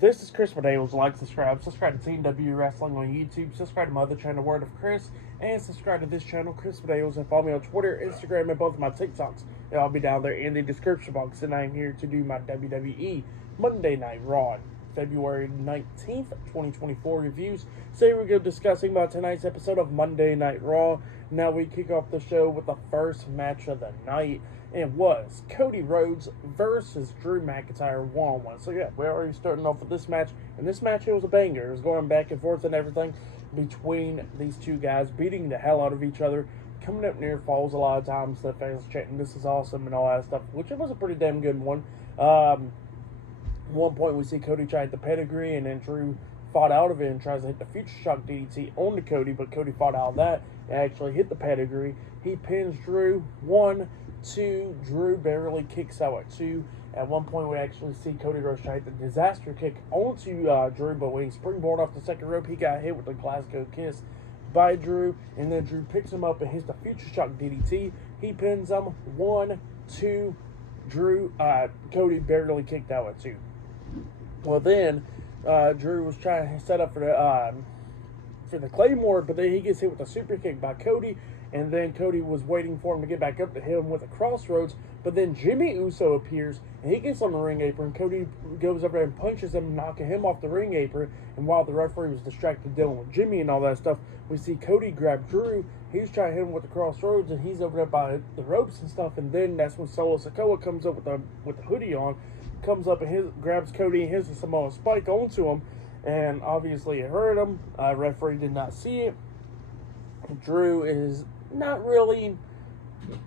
This is Chris Medeiros. Like, subscribe to Team W Wrestling on YouTube, subscribe to my other channel, Word of Chris, and subscribe to this channel, Chris Medeiros, and follow me on Twitter, Instagram, and both of my TikToks. They'll all be down there in the description box, and I'm here to do my WWE Monday Night Raw, February 19th, 2024 reviews. So here we go discussing about tonight's episode of Monday Night Raw. Now we kick off the show with the first match of the night. It was Cody Rhodes versus Drew McIntyre one-on-one. So yeah, we're already starting off with this match. And this match, it was a banger. It was going back and forth and everything between these two guys, beating the hell out of each other, coming up near falls a lot of times. The fans chanting, "This is awesome," and all that stuff, which it was a pretty damn good one. One point we see Cody try the pedigree, and then Drew fought out of it and tries to hit the future shock DDT on to Cody, but Cody fought out of that and actually hit the pedigree. He pins Drew 1-2. Drew barely kicks out at 2. At one point we actually see Cody Rhodes try the disaster kick onto Drew, but when he springboard off the second rope, he got hit with the Glasgow Kiss by Drew, and then Drew picks him up and hits the future shock DDT. He pins him 1-2. Cody barely kicked out at 2. Well, then Drew was trying to set up for the Claymore, but then he gets hit with a super kick by Cody, and then Cody was waiting for him to get back up to hit him with a crossroads, but then Jimmy Uso appears, and he gets on the ring apron. Cody goes over there and punches him, knocking him off the ring apron, and while the referee was distracted dealing with Jimmy and all that stuff, we see Cody grab Drew. He's trying to hit him with the crossroads, and he's over there by the ropes and stuff, and then that's when Solo Sikoa comes up with the hoodie on, comes up and grabs Cody and hits a Samoan Spike onto him, and obviously it hurt him. Referee did not see it. Drew is not really,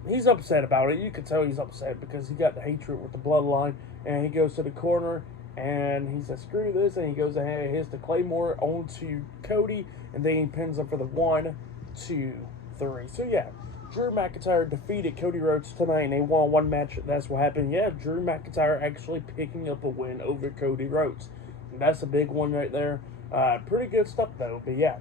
he's upset about it. You can tell he's upset because he got the hatred with the bloodline, and he goes to the corner and he says, "Screw this," and he goes ahead and hits the Claymore onto Cody, and then he pins him for the 1, 2, 3. So yeah, Drew McIntyre defeated Cody Rhodes tonight in a one-on-one match. That's what happened. Yeah, Drew McIntyre actually picking up a win over Cody Rhodes. That's a big one right there. Pretty good stuff though. But yeah,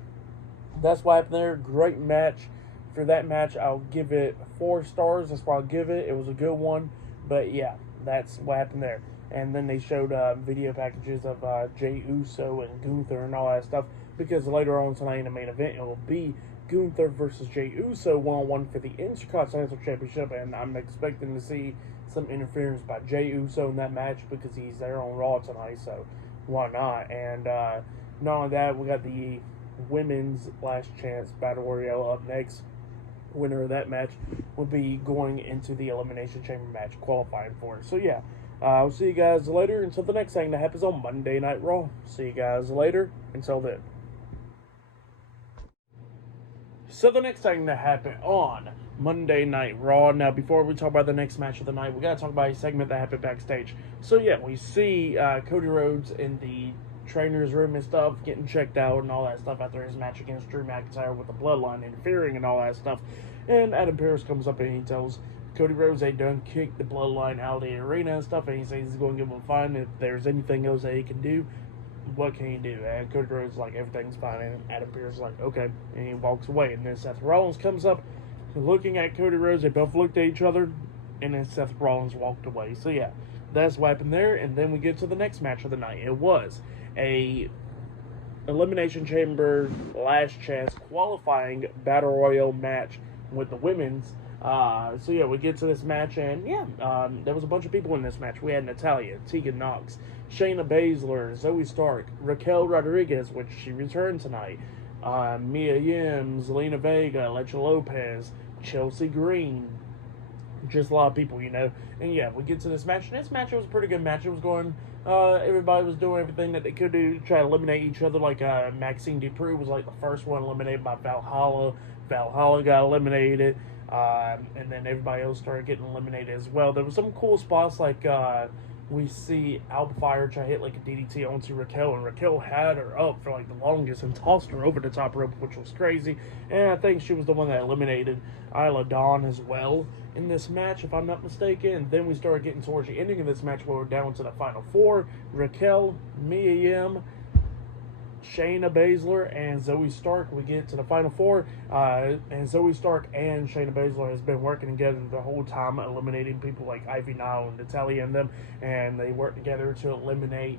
that's what happened there. Great match. For that match, I'll give it 4 stars. That's what I'll give it. It was a good one. But yeah, that's what happened there. And then they showed video packages of Jey Uso and Gunther and all that stuff, because later on tonight in the main event, it will be Gunther versus Jey Uso one-on-one for the Intercontinental Championship, and I'm expecting to see some interference by Jey Uso in that match because he's there on Raw tonight, so why not? And not only that, we got the Women's Last Chance Battle Royale up next. Winner of that match will be going into the Elimination Chamber match, qualifying for it. So yeah, I'll see you guys later until the next thing that happens on Monday Night Raw. See you guys later. Until then. So the next thing that happened on Monday Night Raw. Now, before we talk about the next match of the night, we got to talk about a segment that happened backstage. So yeah, we see Cody Rhodes in the trainer's room and stuff, getting checked out and all that stuff after his match against Drew McIntyre with the bloodline interfering and all that stuff. And Adam Pearce comes up and he tells Cody Rhodes they done kicked the bloodline out of the arena and stuff, and he says he's going to give him a fine. If there's anything else that he can do, what can he do? And Cody Rhodes is like, everything's fine, and Adam Pearce is like, okay, and he walks away. And then Seth Rollins comes up looking at Cody Rhodes. They both looked at each other, and then Seth Rollins walked away. So yeah, that's what happened there. And then we get to the next match of the night. It was a Elimination Chamber Last Chance qualifying Battle Royal match with the women's. So yeah, we get to this match, and yeah, there was a bunch of people in this match. We had Natalya, Tegan Nox, Shayna Baszler, Zoe Stark, Raquel Rodriguez, which she returned tonight, Mia Yim, Zelina Vega, Alexa Lopez, Chelsea Green, just a lot of people, you know. And yeah, we get to this match, and this match was a pretty good match. It was going, everybody was doing everything that they could do to try to eliminate each other. Like Maxine Dupree was like the first one eliminated by Valhalla. Valhalla got eliminated, and then everybody else started getting eliminated as well. There was some cool spots, like we see Alba Fire try to hit like a DDT onto Raquel, and Raquel had her up for like the longest and tossed her over the top rope, which was crazy. And I think she was the one that eliminated Isla Dawn as well in this match, if I'm not mistaken. And then we started getting towards the ending of this match where we're down to the final 4. Raquel, Mia Yim, Shayna Baszler, and Zoe Stark. We get to the final 4, and Zoe Stark and Shayna Baszler has been working together the whole time, eliminating people like Ivy Nile and Natalya and them, and they work together to eliminate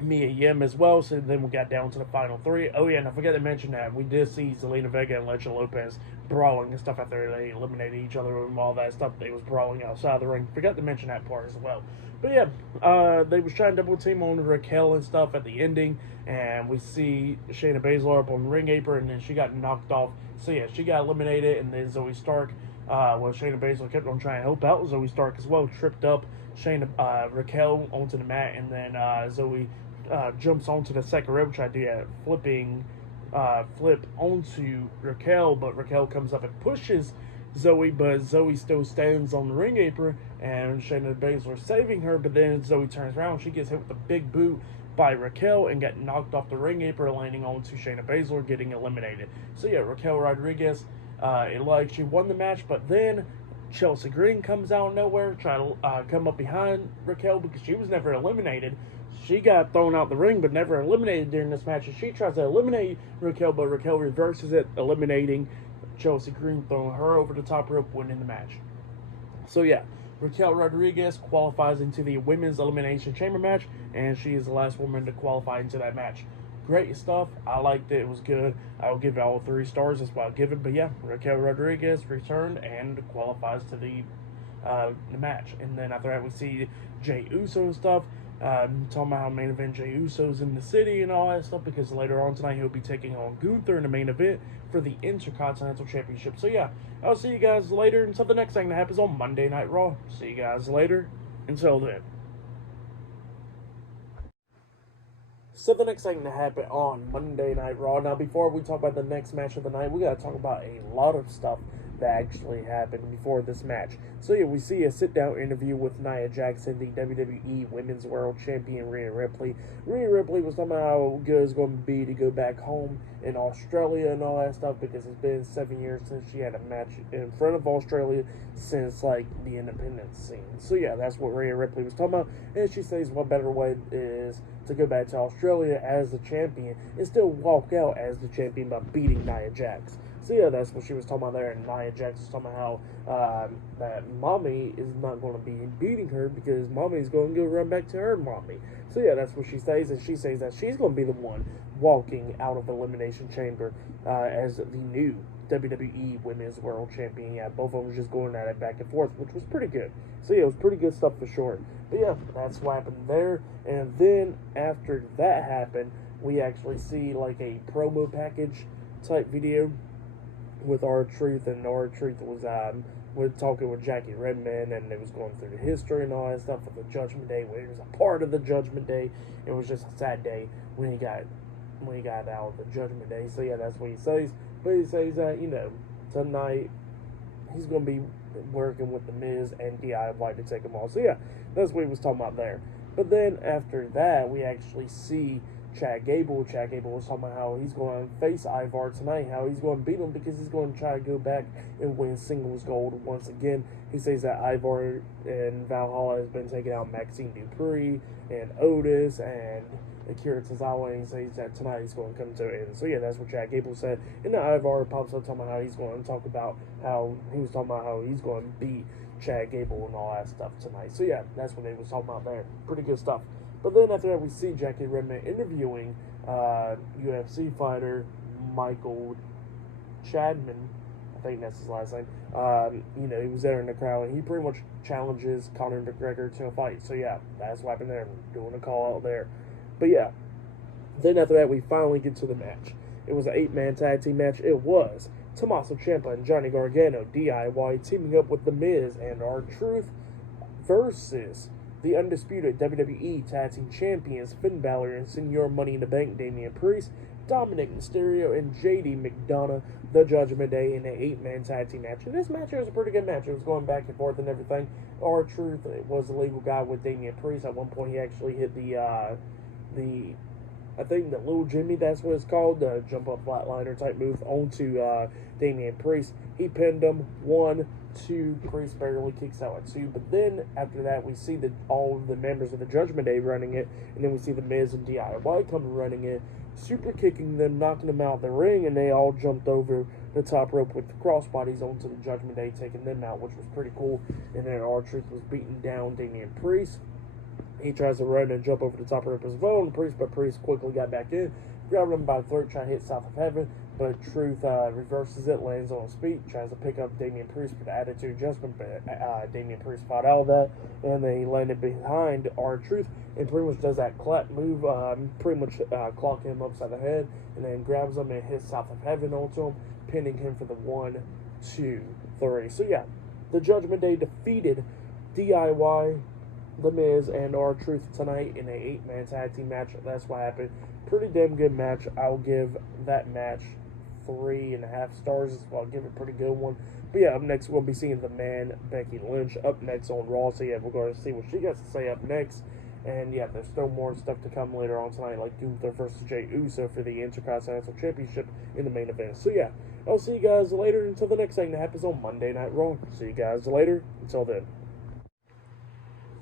Mia Yim as well. So then we got down to the final three. Oh yeah, and I forgot to mention that we did see Zelina Vega and Leche Lopez brawling and stuff after they eliminated each other and all that stuff. They was brawling outside the ring. Forgot to mention that part as well. But yeah, they was trying to double team on Raquel and stuff at the ending, and we see Shayna Baszler up on the ring apron, and then she got knocked off. So yeah, she got eliminated, and then Zoe Stark. Shayna Baszler kept on trying to help out Zoe Stark as well, tripped up Raquel onto the mat, and then Zoe jumps onto the second rope, try to do a flip onto Raquel, but Raquel comes up and pushes Zoe, but Zoe still stands on the ring apron, and Shayna Baszler saving her, but then Zoe turns around, she gets hit with a big boot by Raquel and got knocked off the ring apron, landing onto Shayna Baszler, getting eliminated. So yeah, Raquel Rodriguez, she won the match, but then Chelsea Green comes out of nowhere, try to come up behind Raquel because she was never eliminated. She got thrown out the ring, but never eliminated during this match. And she tries to eliminate Raquel, but Raquel reverses it, eliminating Chelsea Green, throwing her over the top rope, winning the match. So yeah, Raquel Rodriguez qualifies into the Women's Elimination Chamber match, and she is the last woman to qualify into that match. Great stuff. I liked it. It was good. I'll give it all 3 stars. That's what I'll give it. But yeah, Raquel Rodriguez returned and qualifies to the match. And then after that, we see Jey Uso and stuff. Talking about how main event Jey Uso's in the city and all that stuff, because later on tonight he'll be taking on Gunther in the main event for the Intercontinental Championship. So yeah, I'll see you guys later until the next thing that happens on Monday Night Raw. See you guys later. Until then. So the next thing to happen on Monday Night Raw. Now, before we talk about the next match of the night, we got to talk about a lot of stuff that actually happened before this match. So yeah, we see a sit-down interview with Nia Jax and the WWE Women's World Champion Rhea Ripley. Rhea Ripley was talking about how good it's going to be to go back home in Australia and all that stuff, because it's been 7 years since she had a match in front of Australia since like the independence scene. So yeah, that's what Rhea Ripley was talking about, and she says what better way is to go back to Australia as the champion and still walk out as the champion by beating Nia Jax. So yeah, that's what she was talking about there, and Nia Jax was talking about how that Mommy is not going to be beating her because Mommy is going to go run back to her Mommy. So yeah, that's what she says, and she says that she's going to be the one walking out of the Elimination Chamber as the new WWE Women's World Champion. Yeah, both of them just going at it back and forth, which was pretty good. So yeah, it was pretty good stuff for sure. But yeah, that's what happened there. And then after that happened, we actually see like a promo package type video with R-Truth, and R-Truth was talking with Jackie Redmond, and it was going through the history and all that stuff of the Judgment Day, where he was a part of the Judgment Day. It was just a sad day when he got out of the Judgment Day. So yeah, that's what he says. But he says that, tonight he's going to be working with The Miz and DIY to take them all. So yeah, that's what he was talking about there. But then after that, we actually see Chad Gable. Chad Gable was talking about how he's going to face Ivar tonight, how he's going to beat him because he's going to try to go back and win singles gold once again. He says that Ivar and Valhalla has been taking out Maxine Dupree and Otis and Akira Tozawa, and he says that tonight he's going to come to it. So yeah, that's what Chad Gable said. And then Ivar pops up talking about how he's going to talk about how he was talking about how he's going to beat Chad Gable and all that stuff tonight. So yeah, that's what they was talking about there. Pretty good stuff. But then after that, we see Jackie Redmond interviewing UFC fighter Michael Chadman. I think that's his last name. He was there in the crowd, and he pretty much challenges Conor McGregor to a fight. So yeah, that's what happened there. I'm doing a call out there. But yeah, then after that, we finally get to the match. It was an 8-man tag team match. It was Tommaso Ciampa and Johnny Gargano, DIY, teaming up with The Miz and R-Truth versus the undisputed WWE Tag Team Champions Finn Balor and Senior Money in the Bank Damian Priest, Dominic Mysterio, and JD McDonough, the Judgment Day, in an 8-man tag team match. And this match was a pretty good match. It was going back and forth and everything. R-Truth was the legal guy with Damian Priest. At one point, he actually hit I think the Little Jimmy, that's what it's called, the jump up flatliner type move onto Damian Priest. He pinned him 1, 2. Priest barely kicks out at 2. But then after that, we see all of the members of the Judgment Day running it, and then we see the Miz and DIY come running it, super kicking them, knocking them out of the ring, and they all jumped over the top rope with the crossbodies onto the Judgment Day, taking them out, which was pretty cool. And then R-Truth was beating down Damian Priest. He tries to run and jump over the top rope as well, and Priest quickly got back in, grabbed him by the throat, trying to hit South of Heaven, but Truth reverses it, lands on his feet, tries to pick up Damian Priest for the attitude adjustment, but Damian Priest fought out of that, and then he landed behind R-Truth, and pretty much does that clap move, pretty much clocking him upside the head, and then grabs him and hits South of Heaven onto him, pinning him for the 1, 2, 3. So yeah, the Judgment Day defeated DIY, The Miz, and R-Truth tonight in a 8-man tag team match. That's what happened. Pretty damn good match. I'll give that match 3.5 stars. So I'll give it a pretty good one. But yeah, up next we'll be seeing the man Becky Lynch up next on Raw. So yeah, we're going to see what she got to say up next. And yeah, there's still more stuff to come later on tonight, like Gunther versus Jey Uso for the Intercontinental Championship in the main event. So yeah, I'll see you guys later until the next thing that happens on Monday Night Raw. See you guys later. Until then.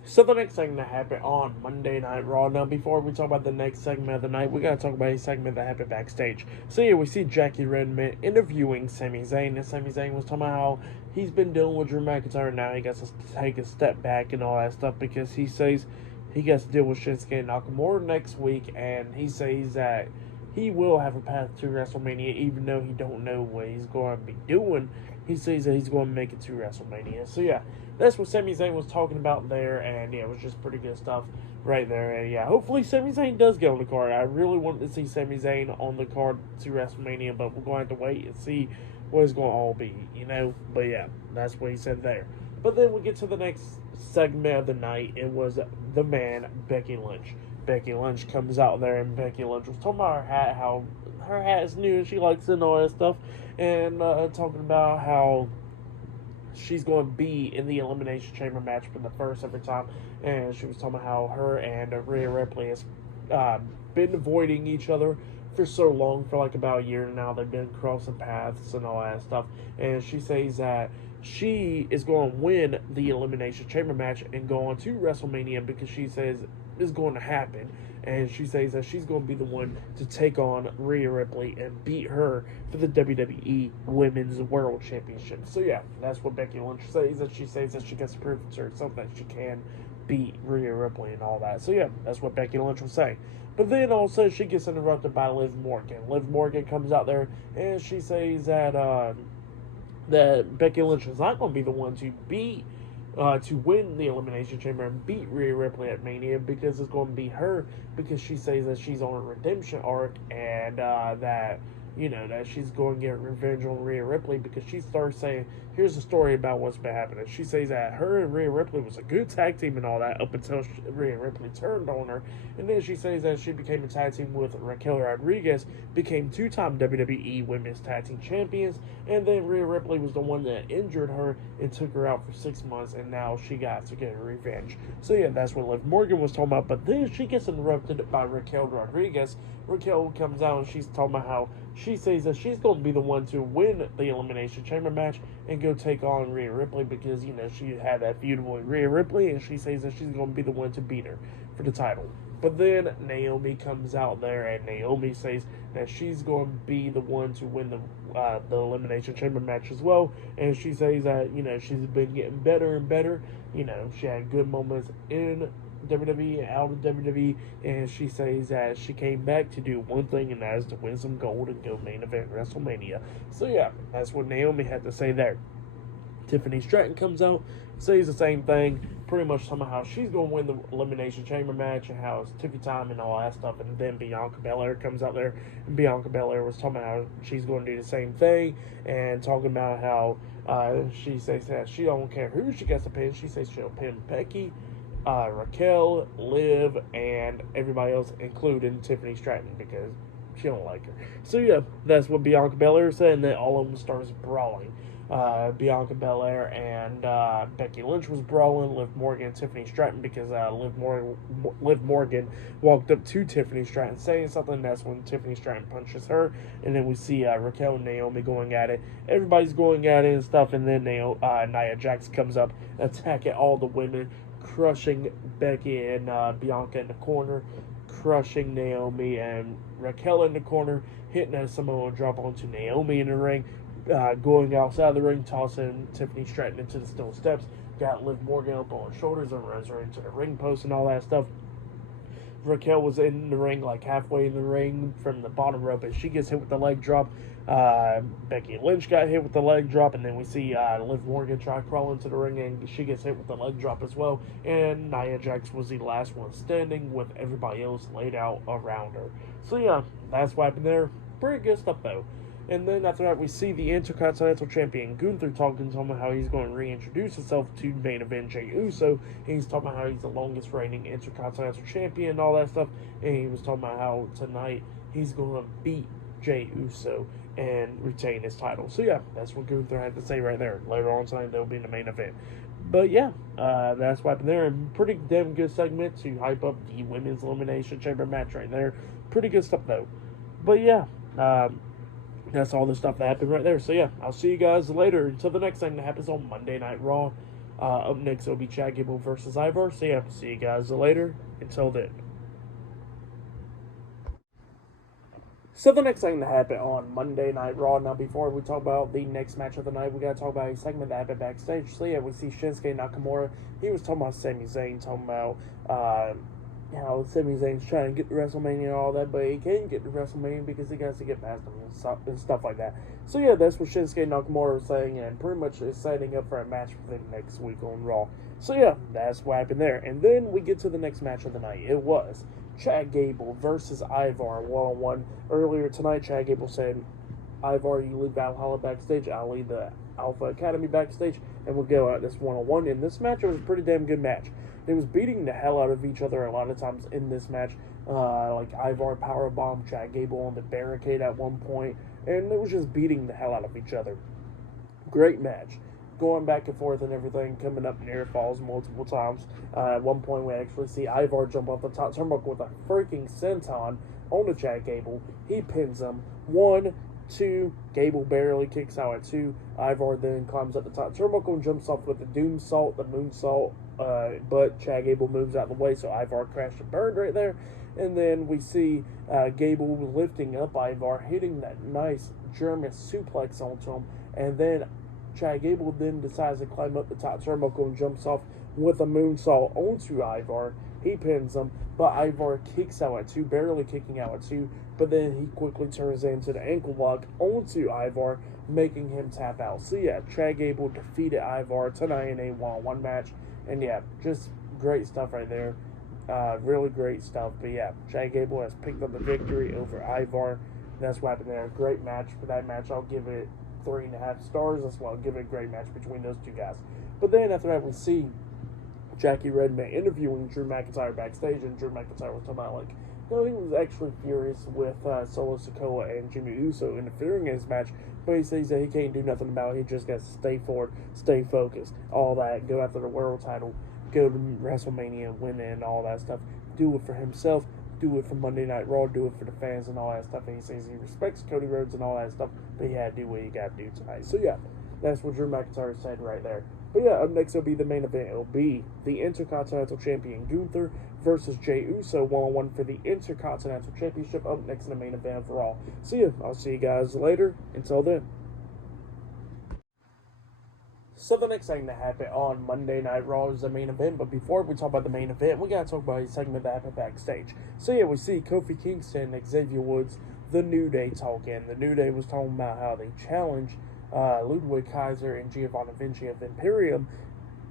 So the next thing that happened on Monday Night Raw. Now, before we talk about the next segment of the night, we gotta talk about a segment that happened backstage. So yeah, we see Jackie Redmond interviewing Sami Zayn, and Sami Zayn was talking about how he's been dealing with Drew McIntyre. Now he got to take a step back and all that stuff because he says he gets to deal with Shinsuke Nakamura next week, and he says that he will have a path to WrestleMania, even though he don't know what he's going to be doing. He says that he's going to make it to WrestleMania. So yeah, that's what Sami Zayn was talking about there, and yeah, it was just pretty good stuff right there. And yeah, hopefully Sami Zayn does get on the card. I really wanted to see Sami Zayn on the card to WrestleMania, but we're going to have to wait and see what it's going to all be, you know. But yeah, that's what he said there. But then we get to the next segment of the night. It was the man Becky Lynch. Becky Lynch comes out there, and Becky Lynch was talking about her hat, how her hat is new and she likes it and all that stuff, and talking about how she's going to be in the Elimination Chamber match for the first ever time, and she was talking about how her and Rhea Ripley has been avoiding each other for so long, for like about a year now. They've been crossing paths and all that stuff, and she says that she is going to win the Elimination Chamber match and go on to WrestleMania because she says it's going to happen. And she says that she's going to be the one to take on Rhea Ripley and beat her for the WWE Women's World Championship. So yeah, that's what Becky Lynch says. That she says that she gets to prove to herself that she can beat Rhea Ripley and all that. So yeah, that's what Becky Lynch was saying. But then also she gets interrupted by Liv Morgan. Liv Morgan comes out there and she says that that Becky Lynch is not going to be the one to beat to win the Elimination Chamber and beat Rhea Ripley at Mania, because it's going to be her, because she says that she's on a redemption arc, and that, you know, that she's going to get revenge on Rhea Ripley, because she starts saying, here's the story about what's been happening. She says that her and Rhea Ripley was a good tag team and all that up until Rhea Ripley turned on her, and then she says that she became a tag team with Raquel Rodriguez, became 2-time WWE Women's Tag Team Champions, and then Rhea Ripley was the one that injured her and took her out for 6 months, and now she got to get revenge. So yeah, that's what Liv Morgan was talking about, but then she gets interrupted by Raquel Rodriguez. Raquel comes out and she's talking about how she says that she's going to be the one to win the Elimination Chamber match and go take on Rhea Ripley, because, you know, she had that feud with Rhea Ripley, and she says that she's going to be the one to beat her for the title. But then Naomi comes out there, and Naomi says that she's going to be the one to win the Elimination Chamber match as well, and she says that, you know, she's been getting better and better. You know, she had good moments in WWE and out of WWE, and she says that she came back to do one thing, and that is to win some gold and go main event WrestleMania. So yeah, that's what Naomi had to say there. Tiffany Stratton comes out, says the same thing, pretty much talking about how she's going to win the Elimination Chamber match and how it's Tiffy time and all that stuff. And then Bianca Belair comes out there, and Bianca Belair was talking about how she's going to do the same thing, and talking about how she says that she don't care who she gets to pin. She says she'll pin Becky, Raquel, Liv, and everybody else, including Tiffany Stratton, because she don't like her. So yeah, that's what Bianca Belair said, and then all of them starts brawling. Bianca Belair and Becky Lynch was brawling, Liv Morgan and Tiffany Stratton, because Liv Morgan walked up to Tiffany Stratton saying something. That's when Tiffany Stratton punches her, and then we see Raquel and Naomi going at it. Everybody's going at it and stuff, and then Nia Jax comes up, attacking all the women, crushing Becky and Bianca in the corner, crushing Naomi and Raquel in the corner, hitting a Samoan drop onto Naomi in the ring, going outside the ring, tossing Tiffany Stratton into the steel steps, got Liv Morgan up on shoulders and runs her into the ring post and all that stuff. Raquel was in the ring, like halfway in the ring from the bottom rope, and she gets hit with the leg drop. Becky Lynch got hit with the leg drop, and then we see Liv Morgan try to crawl into the ring, and she gets hit with the leg drop as well. And Nia Jax was the last one standing with everybody else laid out around her. So yeah, that's what happened there. Pretty good stuff though. And then after that, we see the Intercontinental Champion Gunther talking about how he's going to reintroduce himself to main event Jey Uso. He's talking about how he's the longest reigning Intercontinental Champion and all that stuff. And he was talking about how tonight he's going to beat Jey Uso and retain his title. So yeah, that's what Gunther had to say right there. Later on tonight, they'll be in the main event. But yeah, that's what happened there. And pretty damn good segment to hype up the Women's Elimination Chamber match right there. Pretty good stuff though. But yeah, that's all the stuff that happened right there. So yeah, I'll see you guys later. Until the next thing that happens on Monday Night Raw. Up next, it'll be Chad Gable versus Ivar. So yeah, see you guys later. Until then. So the next thing that happened on Monday Night Raw. Now, before we talk about the next match of the night, we got to talk about a segment that happened backstage. So yeah, we see Shinsuke Nakamura. He was talking about Sami Zayn, talking about how Sami Zayn's trying to get to WrestleMania and all that, but he can't get to WrestleMania because he has to get past him and stuff like that. So yeah, that's what Shinsuke Nakamura was saying, and pretty much is setting up for a match for them next week on Raw. So yeah, that's what happened there. And then we get to the next match of the night. It was Chad Gable versus Ivar one-on-one. Earlier tonight, Chad Gable said, Ivar, you lead Valhalla backstage, I'll lead the Alpha Academy backstage, and we'll go at this one-on-one. In this match, it was a pretty damn good match. They was beating the hell out of each other a lot of times in this match. Like Ivar powerbombed Chad Gable on the barricade at one point, and it was just beating the hell out of each other. Great match. Going back and forth and everything, coming up near falls multiple times. At one point, we actually see Ivar jump off the top turnbuckle with a freaking senton onto Chad Gable. He pins him. 1, 2, Gable barely kicks out at 2. Ivar then climbs up the top turnbuckle and jumps off with the Doomsault, the Moonsault, but Chad Gable moves out of the way, so Ivar crashed and burned right there. And then we see Gable lifting up Ivar, hitting that nice German suplex onto him, and then Chad Gable then decides to climb up the top turnbuckle and jumps off with a moonsault onto Ivar. He pins him, but Ivar kicks out at 2, barely kicking out at 2, but then he quickly turns into the ankle lock onto Ivar, making him tap out. So yeah, Chad Gable defeated Ivar tonight in a one-on-one match, and yeah, just great stuff right there. Really great stuff. But yeah, Chad Gable has picked up the victory over Ivar. That's what happened there. Great match. For that match, I'll give it 3.5 stars. That's why I'll give it a great match between those two guys. But then after that, we see Jackie Redman interviewing Drew McIntyre backstage, and Drew McIntyre was talking about, like, he was actually furious with Solo Sikoa and Jimmy Uso interfering in his match, but he says that he can't do nothing about it. He just got to stay forward, stay focused, all that, go after the world title, go to WrestleMania, win it, and all that stuff. Do it for himself, do it for Monday Night Raw, do it for the fans and all that stuff. And he says he respects Cody Rhodes and all that stuff, but he had to do what he got to do tonight. So yeah, that's what Drew McIntyre said right there. But yeah, up next will be the main event. It'll be the Intercontinental Champion Gunther versus Jey Uso one-on-one for the Intercontinental Championship. Up next in the main event for Raw. See ya. I'll see you guys later. Until then. So the next thing that happened on Monday Night Raw is the main event. But before we talk about the main event, we gotta talk about a segment that happened backstage. So yeah, we see Kofi Kingston, Xavier Woods, The New Day talking. The New Day was talking about how they challenged Ludwig Kaiser and Giovanni Vinci of Imperium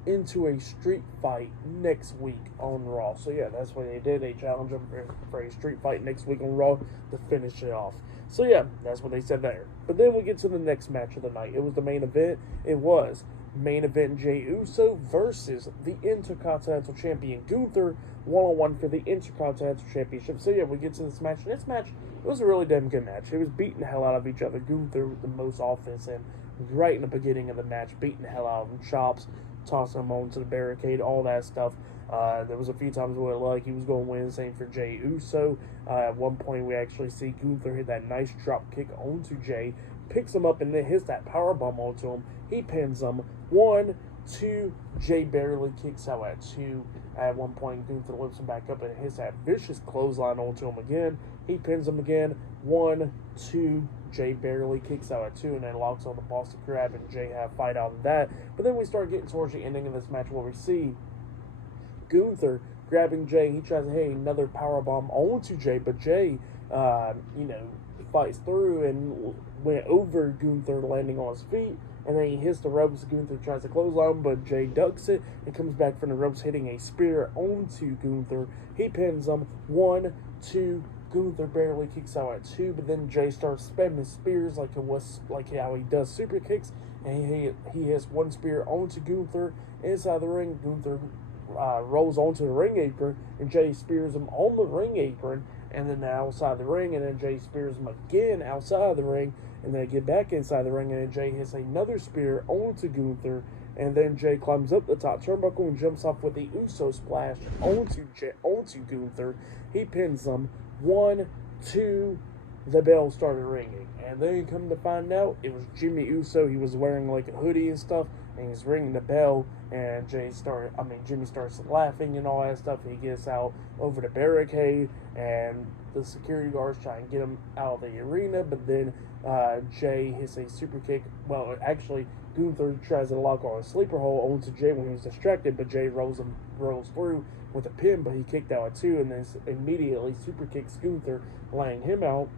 into a street fight next week on Raw. So yeah, that's what they did. They challenged them for a street fight next week on Raw to finish it off. So yeah, that's what they said there. But then we get to the next match of the night. It was the main event. It was main event Jey Uso versus the Intercontinental Champion Gunther one-on-one for the Intercontinental Championship. So yeah, we get to this match. And this match, it was a really damn good match. It was beating the hell out of each other. Gunther with the most offense, and right in the beginning of the match, beating the hell out of him, chops, tossing him onto the barricade, all that stuff. There was a few times where it looked like he was going to win. Same for Jey Uso. At one point, we actually see Gunther hit that nice drop kick onto Jey, picks him up, and then hits that powerbomb onto him. He pins him. 1, 2. Jay barely kicks out at 2. At one point, Gunther lifts him back up and hits that vicious clothesline onto him again. He pins him again. 1, 2. Jay barely kicks out at 2 and then locks on the Boston Crab, and Jay have fight out of that. But then we start getting towards the ending of this match where we see Gunther grabbing Jay. He tries to hit another powerbomb onto Jay, but Jay, fights through and went over Gunther, landing on his feet. And then he hits the ropes. Gunther tries to clothesline, but Jay ducks it and comes back from the ropes, hitting a spear onto Gunther. He pins him. 1, 2. Gunther barely kicks out at 2, but then Jay starts spamming spears like how he does super kicks, and he hits one spear onto Gunther inside the ring. Gunther rolls onto the ring apron, and Jay spears him on the ring apron, and then outside the ring, and then Jay spears him again outside the ring, and then get back inside the ring, and then Jay hits another spear onto Gunther, and then Jay climbs up the top turnbuckle and jumps off with the Uso splash onto Gunther. He pins him. 1, 2, the bell started ringing, and then come to find out it was Jimmy Uso. He was wearing like a hoodie and stuff, and he's ringing the bell, and Jimmy starts laughing and all that stuff. He gets out over the barricade, and the security guards try and get him out of the arena, but then Jay hits a super kick. Well, actually, Gunther tries to lock on a sleeper hold onto Jay when he was distracted, but Jay rolls through with a pin, but he kicked out at 2, and then immediately super kicks Gunther, laying him out.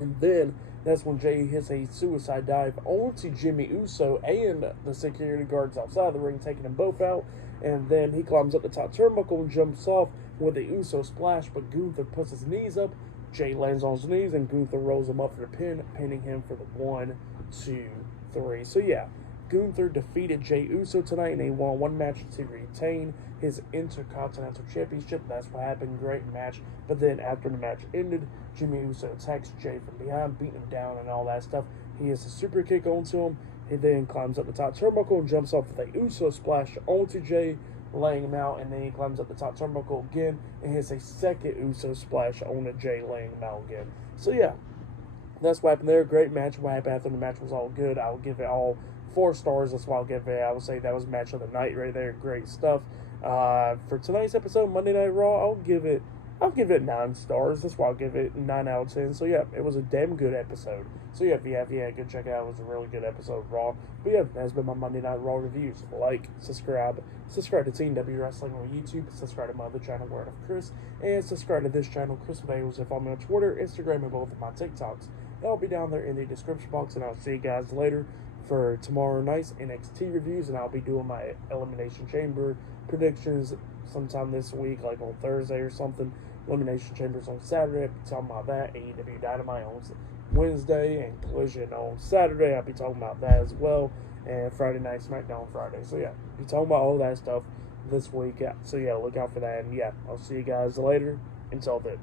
And then that's when Jay hits a suicide dive onto Jimmy Uso and the security guards outside the ring, taking them both out. And then he climbs up the top turnbuckle and jumps off with the Uso splash, but Gunther puts his knees up. Jay lands on his knees, and Gunther rolls him up for the pin, pinning him for the 1, 2, 3. So yeah, Gunther defeated Jay Uso tonight, and he won one match to retain his Intercontinental Championship. That's what happened. Great match. But then after the match ended, Jimmy Uso attacks Jay from behind, beating him down and all that stuff. He hits a super kick onto him. He then climbs up the top turnbuckle and jumps off with a Uso splash onto Jay, laying him out. And then he climbs up the top turnbuckle again and hits a second Uso splash onto Jay, laying him out again. So yeah, that's what happened there. Great match. What happened after the match was all good. I'll give it all 4 stars. That's why I'll give it. I would say that was match of the night right there. Great stuff. For tonight's episode, Monday Night Raw, I'll give it 9 stars. That's why I'll give it 9 out of 10. So yeah, it was a damn good episode. So yeah, if you have, go check it out. It was a really good episode of Raw. But yeah, that's been my Monday Night Raw reviews. Like, subscribe to Team W Wrestling on YouTube. Subscribe to my other channel, Word of Chris, and subscribe to this channel, Chris Videos. Follow me on Twitter, Instagram, and both of my TikToks. That'll be down there in the description box, and I'll see you guys later for tomorrow night's NXT reviews, and I'll be doing my Elimination Chamber predictions sometime this week, like on Thursday or something. Elimination Chambers on Saturday, I'll be talking about that. AEW Dynamite on Wednesday, and Collision on Saturday, I'll be talking about that as well. And Friday Night SmackDown on Friday. So yeah, I'll be talking about all that stuff this week. Yeah. So yeah, look out for that. And yeah, I'll see you guys later. Until then.